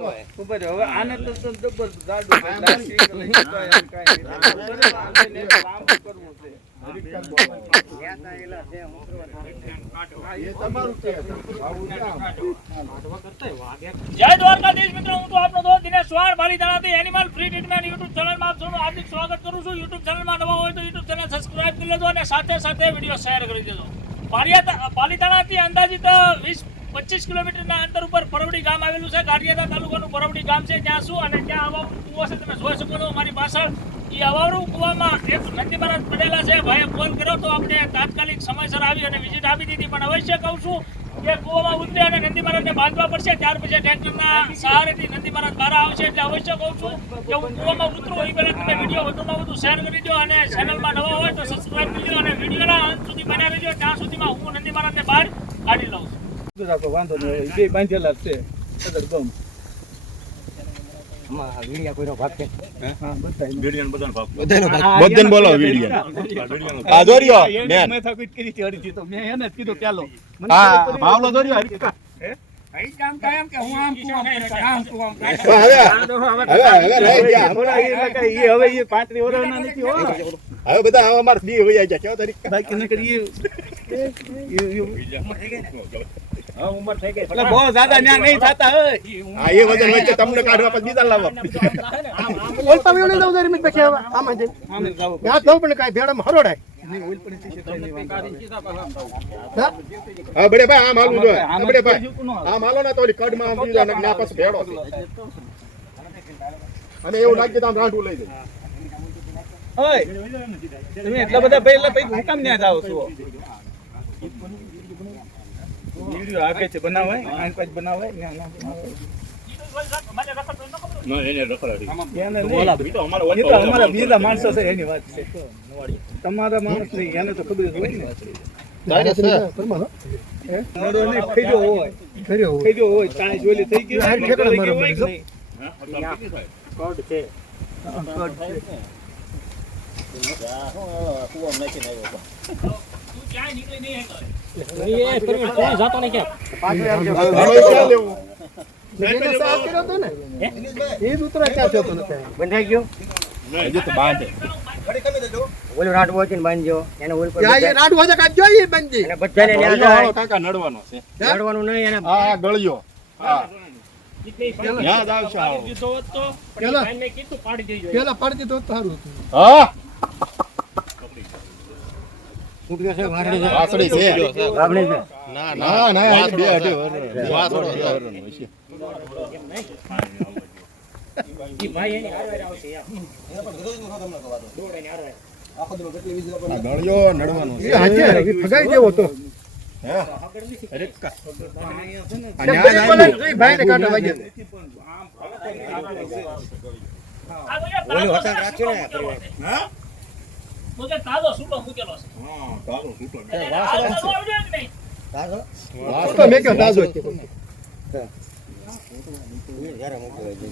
હવે આને તો ડબલ. જય દ્વારકાધીશ મિત્રો હું તો આપનો દોસ્ત Dinesh animal free treatment YouTube ચેનલમાં આપ સૌનું હાર્દિક સ્વાગત કરું છું. યુટ્યુબ ચેનલમાં નવા હોય તો યુટ્યુબ ચેનલ સબસ્ક્રાઇબ કરી લેજો અને સાથે સાથે વીડિયો શેર કરી દેજો. પાલિયા પાલીતાણાથી અંદાજિત વીસ પચીસ કિલોમીટરના અંતર ઉપર પરવડી ગામ આવેલું છે. ગાંઠિયાદા તાલુકાનું પરવડી ગામ છે. ત્યાં શું અને ત્યાં અવાવરું કૂવો છે તમે જોઈ શકો છો મારી પાછળ. એ અવાવરું કૂવામાં એક નંદી મહારાજ પડેલા છે. ભાઈએ ફોન કર્યો તો આપણે તાત્કાલિક સમયસર આવી અને વિઝિટ આપી દીધી. પણ અવશ્ય કહું છું કે કૂવામાં ઉતરે અને નંદી મહારાજને બાંધવા પડશે. ત્યાર પછી ટ્રેક્ટરના સહારેથી નંદી મહારાજ બહાર આવશે એટલે અવશ્ય કહું છું કે હું કૂવામાં ઉતરું. એ પહેલા તમે વીડિયો વધુમાં વધુ શેર કરી દો અને ચેનલમાં નવા હોય તો સબસ્ક્રાઇબ કરી દો અને વિડીયોના અંત સુધી બનાવી દો ત્યાં સુધીમાં હું નંદી મહારાજને બહાર કાઢી લઉં છું. બધું રાખો, વાંધો નહીં. બે બાંધેલા છે. અગર બમ. હા, બતાવી. બધન બોલો વીડિયો. આ દોર્યો એને બેન માથાકૂટ કરી હતી અડધી તો મેં એને જ કીધું ચાલો મને હા ખબર પડી. ભાવલો દોર્યો હરીકા. હવે બધા અમારે દી હોય જાય કેવા તારીખ બાકી નકર એ- એ- એ- એટલે બહુ જ્યાદા ન્યા નહીં થતા હોય. હા એ વજન વચ્ચે તમને કાઢવા પછી બીજા લાવવા આમે જાવું પણ તો નહીં હા? બડે ભાઈ આમ હાલવું જોઈએ. બડે ભાઈ. આમ હાલો ને તો ઓલી કડમાં આમ બીજા ને પાછું ભેડો અને એવું લાગે તો આમ રાંઢું લઈ જાય. ઓય, તમે એટલા બધા પહેલા પછી હું કામ ન્યા જાઓ છો. વીડિયો છે બનાવાય આને પછી બનાવાય ના તમારા માણસ નહીં એને તો ખબર હોય ને. કડ છે. નહીં એને હા ગળ્યો હા યાદ. પાડી દીધો. હા છે છે વાસળી છે ના ના બે અઢી. વાસળો નડવાનો છે હે? રીકા. આ ન્યા આવ્યું. આ તો રાખ્યું ને પરિવાર. હા? તો કે તાજો સૂટો મૂકેલો છે. હા, તાજો સૂટો. તાજો ન આવડે કે નહીં? તાજો? વાસળો. જ્યારે મોકલે છે.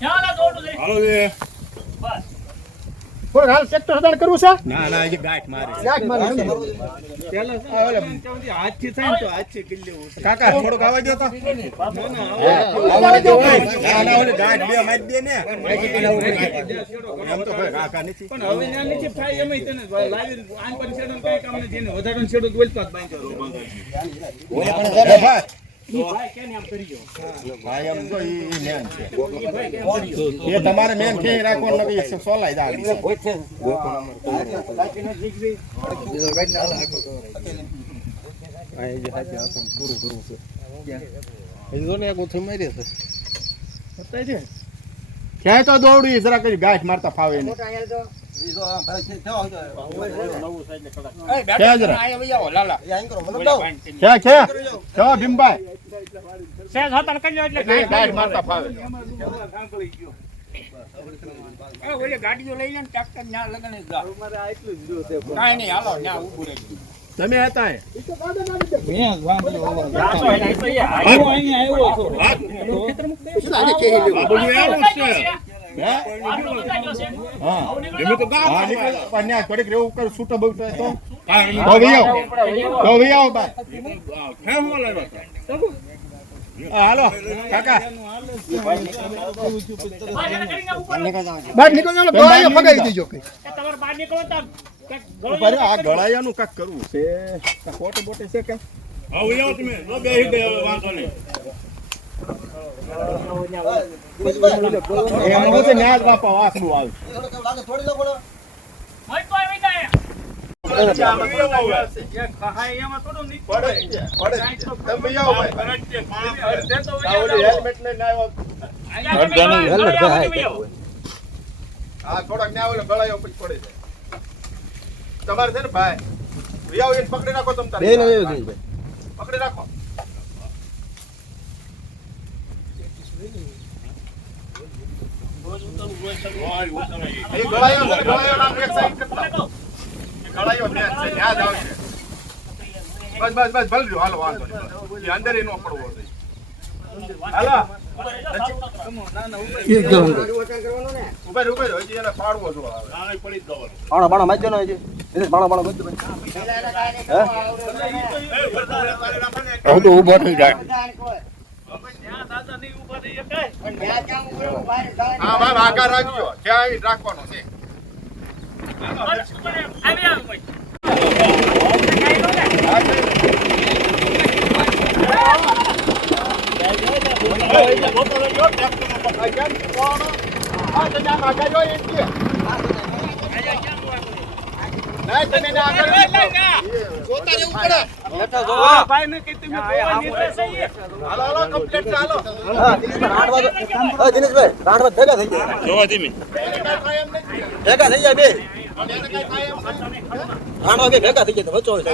ક્યાં લા દોડું છે? હદાણ એ. છે ના ના એ ગાંઠ મારે પેલા શું હાથથી થાય તો હાથથી છે. કાકા થોડો ગાવા દો તો ના, ના, દો. ના ના ઓલે ગાંઠ બે મારી દે ને અહીંથી પેલા એમ તો ભાઈ કાકા નથી પણ હવે ન્યા નથી થાય એમ તને લાવી આન પર છેડો કઈ કામ નથી એને વધારાનો છેડો તો ઓલપાસ બાંધ્યો છે. એ તમારે મેન કે નથી, એ સોલાઈ જાય ક્યાંય તો દોડવી જરા કઈ ગાંઠ મારતા ફાવે ને ગાડીઓ લઈ લે ટ્રેક્ટર. કાંઈ હાલો, ઊભું રહેજો. તમે હતા ને, આવ્યો. ગયો રહેવું કરે છૂટો બગટો તો? હાલો. કાકા. બહાર નીકળો દેજો કઈ બહાર નીકળો આ ગળાયાનું કાંઈક કરવું છે? કાંઈક બોટે છે કાંઈ? આવે. તમે. આવો બેહી તે વાંધો આ લઈને આવ્યો. અહીંયા તમે ગળો આવી તમારે છે ને ભાઈ? પકડી નાખો તમે પકડી રાખો એ ગળાયો છે ને, ગળાયો નામ એક સાઈડ કરતા. એ ગળાયો ને છે, ન્યા જ આવશે. બસ બસ બસ ભલે રહ્યો, હાલો વાંધો નહીં. અંદર. હાલો એને પાડવો આવે. બાણો બાણો મારજો ને બાણો બાણો મારજો હું તો ઊભો થઈ જાય હા ભાઈ આગળ રાખજો ક્યાં રાખવાનો છે ઉપર આવી ભાઈ. હા, કીધું તમે દિનેશભાઈ, રાંઠ વાળો- હા, દિનેશભાઈ, રાંઠ વાળો ભેગા થઈ જાય ભેગા થઈ જાય બે. વાગે ભેગા થઈ ગયા વચ્ચો હોય.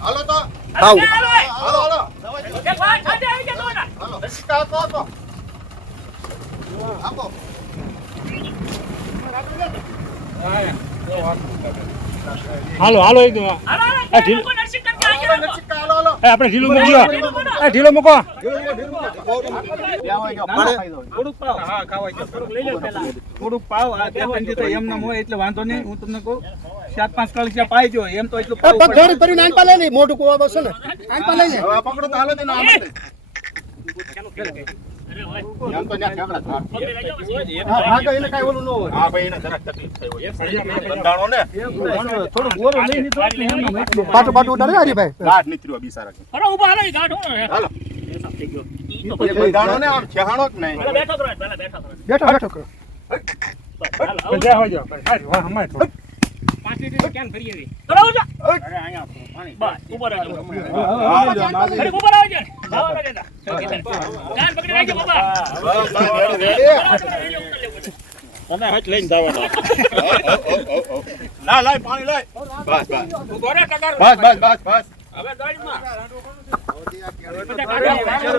હાલો તો. હાલો, હાલો. હાલો. હાલો. આપો. હાલો હાલો એકદમ હાલો, હાલો, ત્યાં લોકો નરસિંહ કરતા આવી જાઓ. રસિકા હાલો હાલો. એ આપણે ઢીલું મૂકજો. એ ઢીલો મૂકો. થોડુંક પાવ. આ એમનેમ હોય એટલે વાંધો નહીં. હું તમને કહું સાત પાંચ કળશિયા પાઈજો એમ તો એટલું પાવું ફરી આનપા લઈ લે. મોઢું કુવા બસો ને. આનપા લઈ લે. પકડો તો હાલો તેનો આમ પાટું પાટું ઉડાડે હરીભાઈ ગાંઠ નીકળ્યો બિચારા ખરો, ઊભા હાલો, ઈ ગાંઠ હું ને. હાલો થઈ ગયો. ઈ તો એ બંધાણો ને આમ છેહાણો જ નહીં પહેલા બેઠો કરો, પહેલા બેઠો કરો. બેઠો બેઠો કરો બસ, હાલો, આવું. જય હોજો હારી વાહ અમાય થોડું કરો, આવું જા. બસ, ઊભો રહેજો. ફરી ઊભો રહેજો. આવો ને દેતા. કાન પકડી રાખજો, બાબા. બસ બસ રેડી ના લાય પાણી લાય બસ બસ ઊભો રહે, ટકાર. બસ બસ બસ બસ હવે દોડમાં. બધા કાઢો.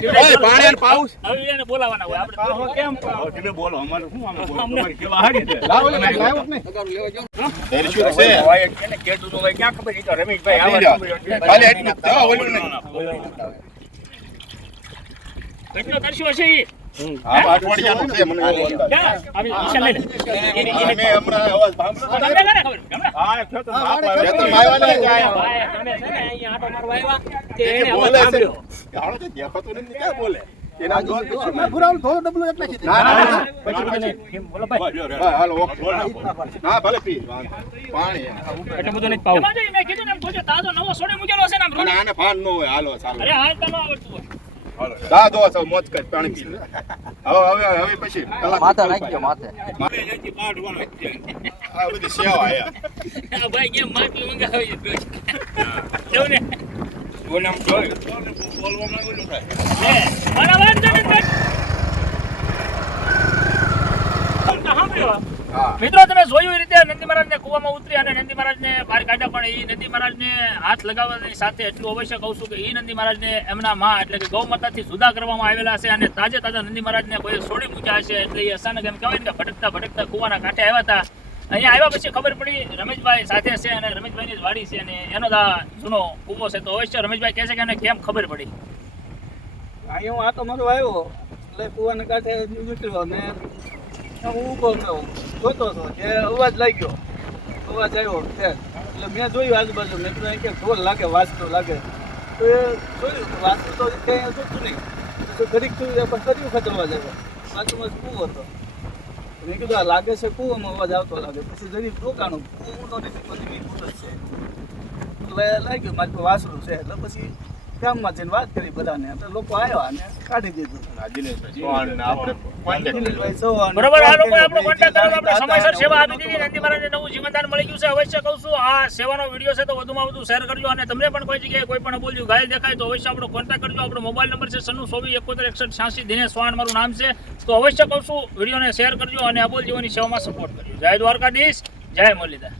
ઓય પાણી અને પાઉસ હવે એને બોલાવાના હોય આપણે પાવો કેમ પાવો? તમે બોલો અમારે શું આમાં બોલો? તમારે કેવા હારી છે? લાવો ને લાવો ને દેરશું છે એને કીધું તો ભાઈ ક્યાં ખબર ઈ તો રમેશભાઈ આવા દો. ખાલી એટલું જ. ઓલું કરશો ઈ? છે ના ને. છે ને તે બોલે? છે છે એના જોર. ગુરાનું થોડું એટલે કીધું. ના ના ના. પછી બોલો ભાઈ. Hello okay. હા ભલે પી પાણી એટલું બધું નથી પાવું. મેં કીધું ને એમ તાજો નવો સોડે મૂકેલો હશે ને રોડ. આને ભાન ન હોય હાલો ચાલો. અરે હાલતા ન આવડતું હોય. દાદો છો મોજ કર પાણી પી હવે હવે હવે પછી માથે નાખજો માથે આ બધી સેવા આ ભાઈ કેમ માફી મંગાવી છે? એવું ને? હે, મારા વાત છે ને ભાઈ? સાંભળ્યો? હા મિત્રો, તમે જોયું એ રીતે નંદી મહારાજને કુવામાં ઉતરી અને નંદી મહારાજને બહાર કાઢ્યા. પણ એ નંદી મહારાજને હાથ લગાવવાની સાથે એટલું અવશ્ય કહું છું કે એ નંદી મહારાજને એમના માં એટલે કે ગૌ માતાથી જુદા કરવામાં આવેલા છે અને તાજે તાજા નંદી મહારાજને કોઈ છોડી મૂક્યા છે એટલે એ અચાનક એમ કહેવાય કે ભટકતા ભટકતા કુવાના કાંઠે આવ્યા હતા. અહીંયા આવ્યા પછી ખબર પડી, રમેશભાઈ સાથે છે અને રમેશભાઈની જ વાડી છે અને એનો આ જૂનો કૂવો છે. તો અવશ્ય રમેશભાઈ કહે છે કે એને કેમ ખબર પડી? અહીંયા હું આટો મારો આવ્યો. એટલે કૂવાને કાંઠે નીકળ્યો ને હું ઊભો હતો જોતો હતો કે અવાજ લાગ્યો. અવાજ આવ્યો છે. એટલે મેં જોયું આજુબાજુ. મેં કીધું કે ઢોલ લાગે વાંચતો લાગે. તો એ જોયું કે વાજતું તો ક્યાંય હતું નહીં. તો ઘડીક જોયું પણ કર્યું વખત અવાજ આવ્યો. બાજુમાં કૂવો હતો. મેં કીધું, આ લાગે છે કૂવામાં અવાજ આવતો લાગે. પછી જરી રોકાણું કૂવો નથી પછી છે. એટલે લાગ્યું, મારી વાસરું છે. એટલે પછી ગામમાં જઈને વાત કરી બધાને. એટલે લોકો આવ્યા અને કાઢી દીધું. આ દિનેશભાઈ ચૌહાણ ને આપણે contact કર્યો. દિનેશભાઈ ચૌહાણ બરોબર આ લોકોએ આપણો કોન્ટેક્ટ કર્યો આપણે સમયસર સેવા આપી દીધી નંદી મહારાજને નવું જીવનદાન મળી ગયું છે. અવશ્ય કહું છું આ સેવાનો વીડિયો છે તો વધુમાં વધુ શેર કરજો અને તમને પણ કોઈ જગ્યાએ કોઈ પણ બોલ્યું ઘાયલ દેખાય તો અવશ્ય આપણો કોન્ટેક્ટ કરજો. આપણો મોબાઈલ નંબર છે સન્નું સોવી એકોતેર એકસઠ છ્યાસી દિનેશ મારું નામ છે. તો અવશ્ય કહું છું વિડીયોને શેર કરજો અને અબોલ જીવનની સેવામાં સપોર્ટ કરજો. જય દ્વારકાધીશ જય મુરલીધર.